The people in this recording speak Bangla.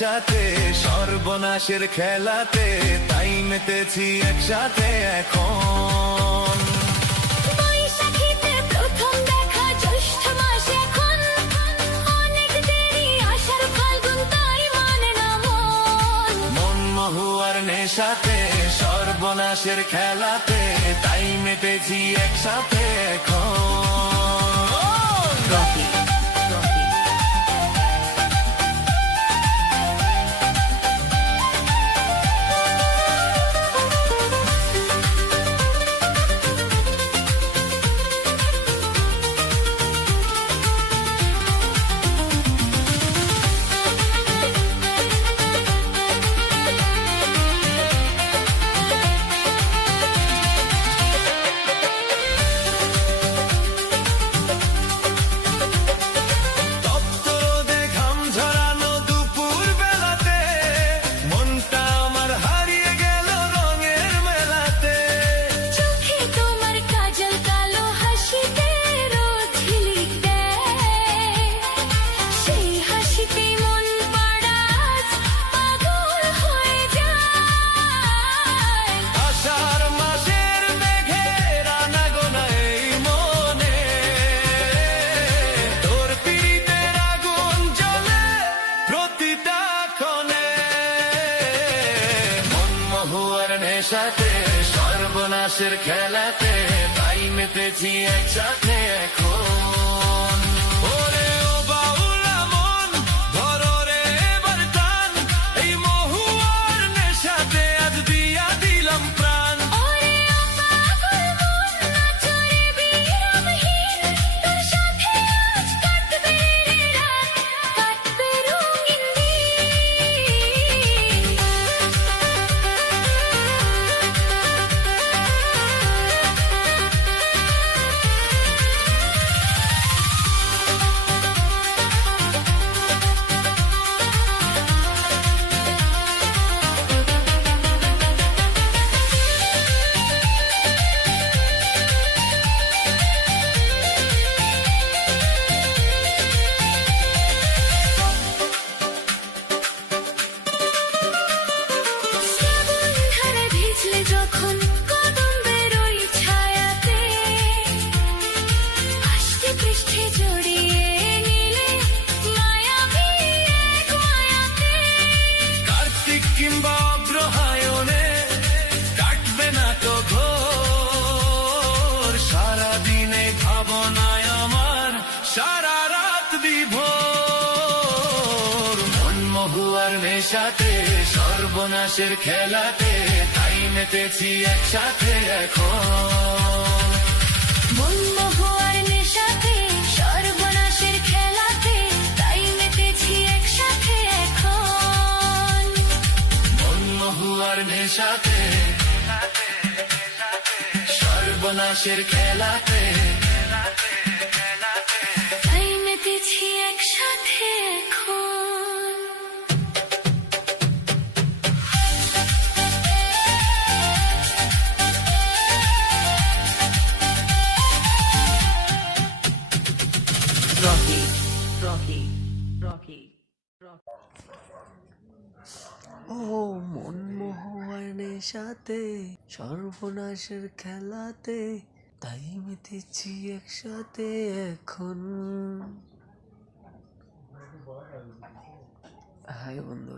নেশাতে সর্বনাশের খেলাতে তাই মেতেছি একসাথে এখন। বৈশাখীতে প্রথম দেখা জ্যৈষ্ঠ মাস এখন, অনেক দেরি আষাঢ় ফাল্গুন তাই মানে না মন। মন মহুয়ার নেশাতে সর্বনাশের খেলাতে তাই মেতেছি একসাথে এখন। রকি তপ্ত রোদে ঘাম ঝরানো দুপুর বেলাতে মনটা আমার হারিয়ে গেল রঙের মেলাতে। চোখে তোমার কাজল কালো হাসিতে রোজ ঝিলিক দেয়, সেই হাসিতে মন পাড়া আজ পাগল হয়ে যায়। আষাঢ় মাসের মেঘের আনাগোনা এই মনে, তোর পিরিতের আগুন জ্বলে প্রতিটা ক্ষণে। মন মহুয়ার নেশাতে সর্বনাশের খেলাতে তাই মেতেছি একসাথে এখন। ওরে ও বাউলা মন ধরো রে এবার টান, এই মহুয়ার নেশাতে আজ দিয়া দিলাম প্রাণ। ওরে ও পাগল মন নাচো রে বিরামহীন, তোর সাথে আজ কাটবে রে রাত, কাটবে রঙিন দিন। শ্রাবণ ধারা ভিজলে যখন কদম্বের ওই ছায়াতে, আষ্টে পৃষ্ঠে জড়িয়ে নিলে মায়াবী এক মায়াতে। কার্তিক কিংবা অগ্রহায়ণে কাটবে না তো ঘোর, সারাদিনে ভাবনায় আমার সারা রাত বিভোর। মন মহুয়ার নেশাতে সর্বনাশের খেলাতে তাই মেতেছি একসাথে এখন। মন মহুয়ার নেশাতে সর্বনাশের খেলাতে তাই মেতেছি একসাথে এখন। মন মহুয়ার নেশাতে সর্বনাশের খেলাতে তাই মেতেছি একসাথে এখন। রকি রকি রকি ও মন মহুয়ার নেশাতে সর্বনাশের খেলাতে তাই মেতেছি একসাথে এখন। হাই বন্ধু।